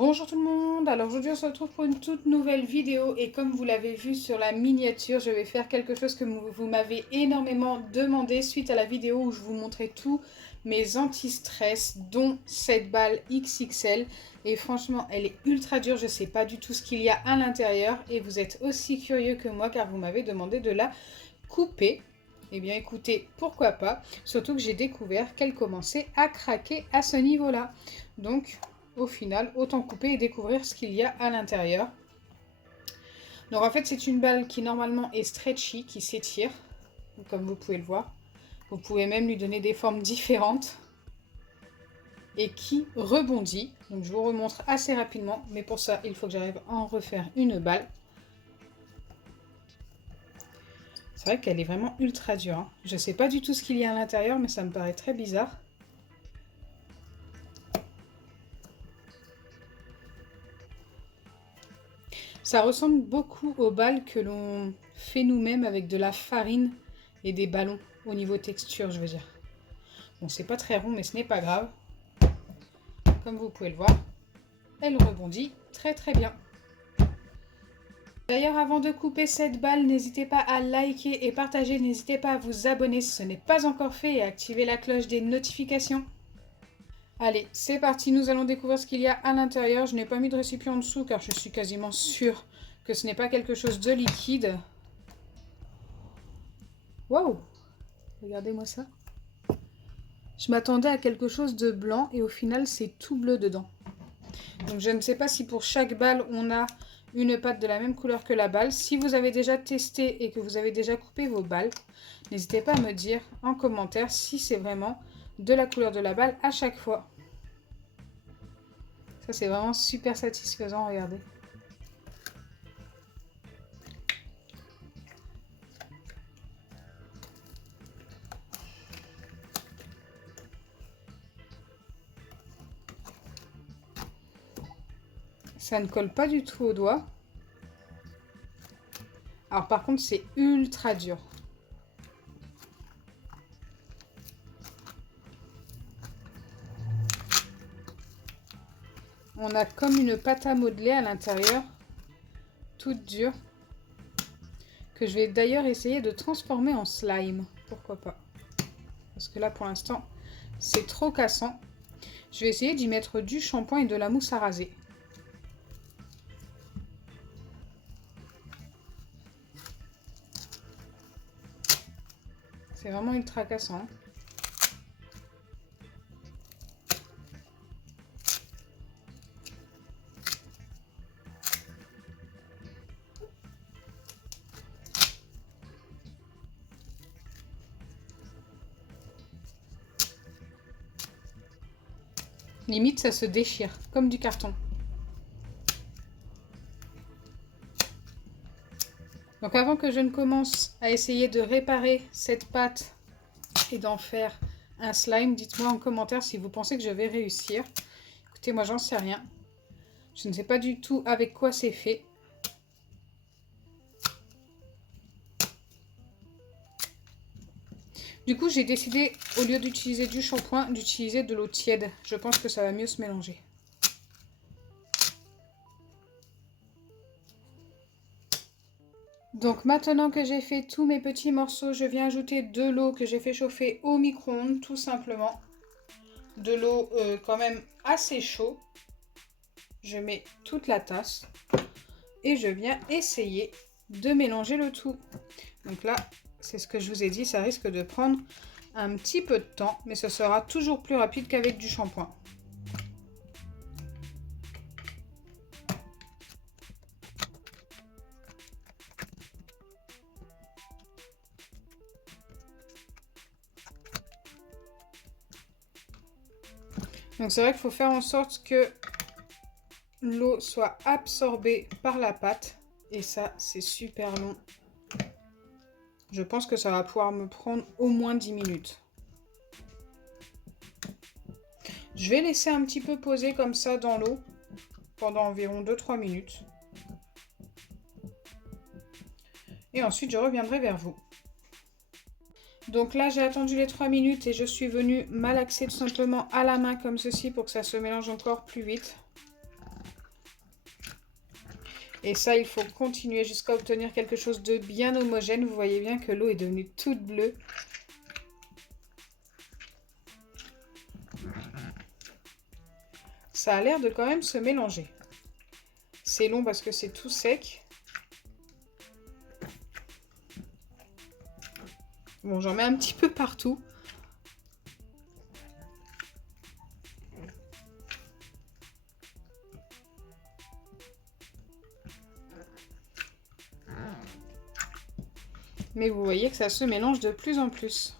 Bonjour tout le monde, alors aujourd'hui on se retrouve pour une toute nouvelle vidéo et comme vous l'avez vu sur la miniature, je vais faire quelque chose que vous m'avez énormément demandé suite à la vidéo où je vous montrais tous mes anti-stress dont cette balle XXL et franchement elle est ultra dure, je sais pas du tout ce qu'il y a à l'intérieur et vous êtes aussi curieux que moi car vous m'avez demandé de la couper. Eh bien écoutez, pourquoi pas, surtout que j'ai découvert qu'elle commençait à craquer à ce niveau-là. Donc au final, autant couper et découvrir ce qu'il y a à l'intérieur. Donc en fait, c'est une balle qui normalement est stretchy, qui s'étire, comme vous pouvez le voir. Vous pouvez même lui donner des formes différentes et qui rebondit. Donc je vous remontre assez rapidement, mais pour ça, il faut que j'arrive à en refaire une balle. C'est vrai qu'elle est vraiment ultra dure, hein. Je ne sais pas du tout ce qu'il y a à l'intérieur, mais ça me paraît très bizarre. Ça ressemble beaucoup aux balles que l'on fait nous-mêmes avec de la farine et des ballons au niveau texture, je veux dire. Bon, c'est pas très rond, mais ce n'est pas grave. Comme vous pouvez le voir, elle rebondit très très bien. D'ailleurs, avant de couper cette balle, n'hésitez pas à liker et partager. N'hésitez pas à vous abonner si ce n'est pas encore fait et à activer la cloche des notifications. Allez, c'est parti, nous allons découvrir ce qu'il y a à l'intérieur. Je n'ai pas mis de récipient en dessous car je suis quasiment sûre que ce n'est pas quelque chose de liquide. Waouh! Regardez-moi ça. Je m'attendais à quelque chose de blanc et au final c'est tout bleu dedans. Donc je ne sais pas si pour chaque balle on a une pâte de la même couleur que la balle. Si vous avez déjà testé et que vous avez déjà coupé vos balles, n'hésitez pas à me dire en commentaire si c'est vraiment de la couleur de la balle à chaque fois. Ça c'est vraiment super satisfaisant, regardez. Ça ne colle pas du tout au doigt. Alors par contre c'est ultra dur. On a comme une pâte à modeler à l'intérieur, toute dure, que je vais d'ailleurs essayer de transformer en slime. Pourquoi pas? Parce que là pour l'instant c'est trop cassant. Je vais essayer d'y mettre du shampoing et de la mousse à raser. C'est vraiment ultra cassant, hein. Limite ça se déchire comme du carton. Donc avant que je ne commence à essayer de réparer cette pâte et d'en faire un slime, dites-moi en commentaire si vous pensez que je vais réussir. Écoutez, moi j'en sais rien. Je ne sais pas du tout avec quoi c'est fait. Du coup, j'ai décidé, au lieu d'utiliser du shampoing, d'utiliser de l'eau tiède. Je pense que ça va mieux se mélanger. Donc maintenant que j'ai fait tous mes petits morceaux, je viens ajouter de l'eau que j'ai fait chauffer au micro-ondes, tout simplement. De l'eau quand même assez chaud. Je mets toute la tasse et je viens essayer de mélanger le tout. Donc là, c'est ce que je vous ai dit, ça risque de prendre un petit peu de temps, mais ce sera toujours plus rapide qu'avec du shampoing. Donc c'est vrai qu'il faut faire en sorte que l'eau soit absorbée par la pâte. Et ça, c'est super long. Je pense que ça va pouvoir me prendre au moins 10 minutes. Je vais laisser un petit peu poser comme ça dans l'eau pendant environ 2-3 minutes. Et ensuite, je reviendrai vers vous. Donc là, j'ai attendu les 3 minutes et je suis venue malaxer tout simplement à la main comme ceci pour que ça se mélange encore plus vite. Et ça, il faut continuer jusqu'à obtenir quelque chose de bien homogène. Vous voyez bien que l'eau est devenue toute bleue. Ça a l'air de quand même se mélanger. C'est long parce que c'est tout sec. Bon, j'en mets un petit peu partout. Mais vous voyez que ça se mélange de plus en plus.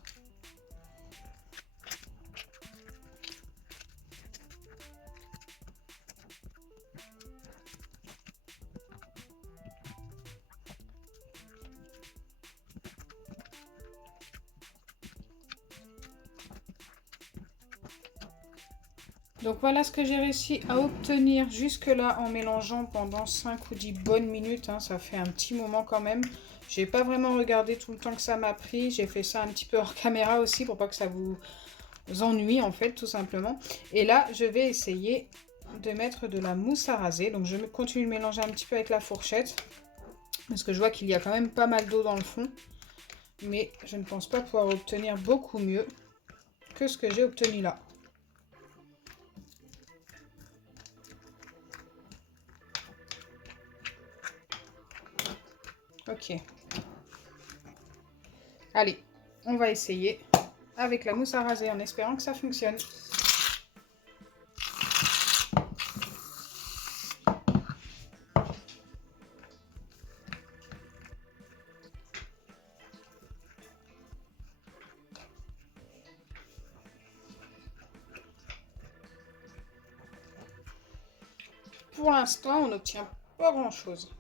Donc voilà ce que j'ai réussi à obtenir jusque-là en mélangeant pendant 5 ou 10 bonnes minutes. Hein, ça fait un petit moment quand même. J'ai pas vraiment regardé tout le temps que ça m'a pris. J'ai fait ça un petit peu hors caméra aussi pour pas que ça vous ennuie en fait tout simplement. Et là je vais essayer de mettre de la mousse à raser. Donc je continue de mélanger un petit peu avec la fourchette. Parce que je vois qu'il y a quand même pas mal d'eau dans le fond. Mais je ne pense pas pouvoir obtenir beaucoup mieux que ce que j'ai obtenu là. Ok. Allez, on va essayer avec la mousse à raser en espérant que ça fonctionne. Pour l'instant, on n'obtient pas grand-chose.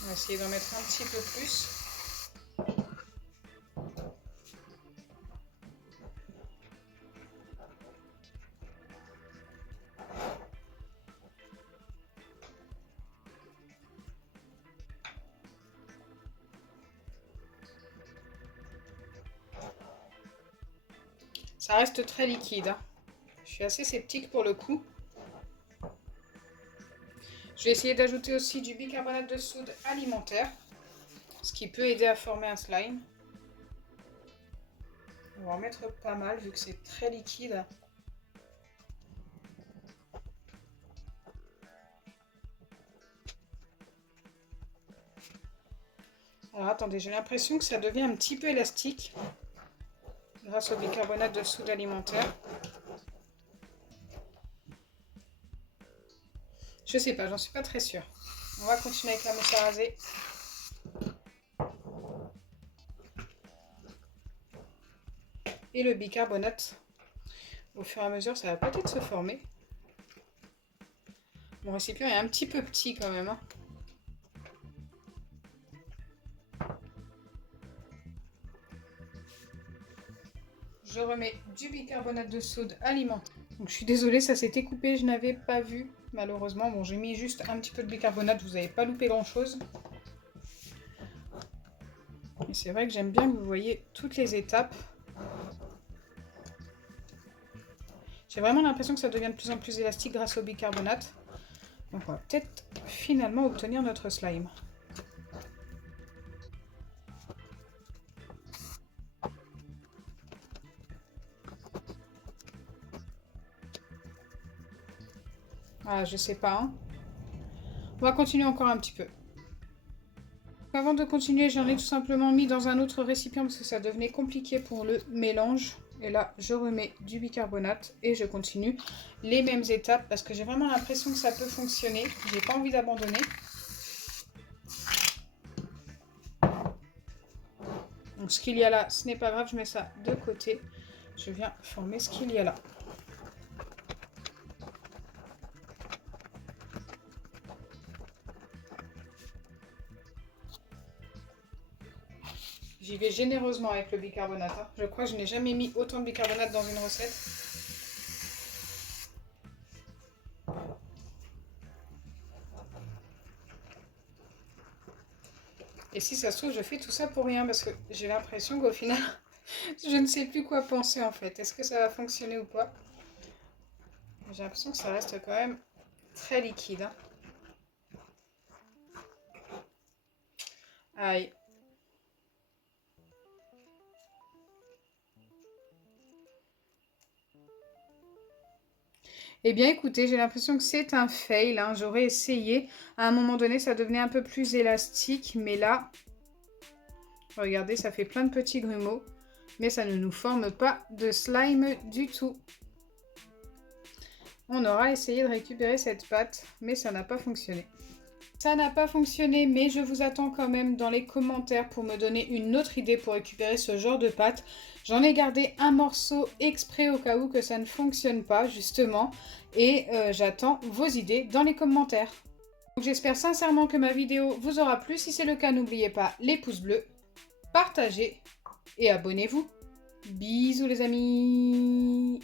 On va essayer d'en mettre un petit peu plus. Ça reste très liquide. Hein. Je suis assez sceptique pour le coup. Je vais essayer d'ajouter aussi du bicarbonate de soude alimentaire, ce qui peut aider à former un slime. On va en mettre pas mal vu que c'est très liquide. Alors attendez, j'ai l'impression que ça devient un petit peu élastique grâce au bicarbonate de soude alimentaire. Je sais pas, j'en suis pas très sûre. On va continuer avec la mousse à raser. Et le bicarbonate. Au fur et à mesure, ça va peut-être se former. Mon récipient est un petit peu petit quand même. Hein. Je remets du bicarbonate de soude alimentaire. Donc je suis désolée, ça s'était coupé, je n'avais pas vu. Malheureusement, bon, j'ai mis juste un petit peu de bicarbonate, vous n'avez pas loupé grand-chose. Et c'est vrai que j'aime bien que vous voyez toutes les étapes. J'ai vraiment l'impression que ça devient de plus en plus élastique grâce au bicarbonate. Donc on va peut-être finalement obtenir notre slime. Ah, je sais pas. Hein. On va continuer encore un petit peu. Avant de continuer, j'en ai tout simplement mis dans un autre récipient parce que ça devenait compliqué pour le mélange. Et là, je remets du bicarbonate et je continue les mêmes étapes parce que j'ai vraiment l'impression que ça peut fonctionner. J'ai pas envie d'abandonner. Donc ce qu'il y a là, ce n'est pas grave, je mets ça de côté. Je viens former ce qu'il y a là. J'y vais généreusement avec le bicarbonate. Hein. Je crois que je n'ai jamais mis autant de bicarbonate dans une recette. Et si ça se trouve, je fais tout ça pour rien parce que j'ai l'impression qu'au final, je ne sais plus quoi penser en fait. Est-ce que ça va fonctionner ou pas? J'ai l'impression que ça reste quand même très liquide. Hein. Aïe. Eh bien écoutez, j'ai l'impression que c'est un fail. Hein. J'aurais essayé. À un moment donné, ça devenait un peu plus élastique. Mais là, regardez, ça fait plein de petits grumeaux. Mais ça ne nous forme pas de slime du tout. On aura essayé de récupérer cette pâte, mais ça n'a pas fonctionné. Ça n'a pas fonctionné, mais je vous attends quand même dans les commentaires pour me donner une autre idée pour récupérer ce genre de pâte. J'en ai gardé un morceau exprès au cas où que ça ne fonctionne pas, justement. Et j'attends vos idées dans les commentaires. J'espère sincèrement que ma vidéo vous aura plu. Si c'est le cas, n'oubliez pas les pouces bleus, partagez et abonnez-vous. Bisous les amis!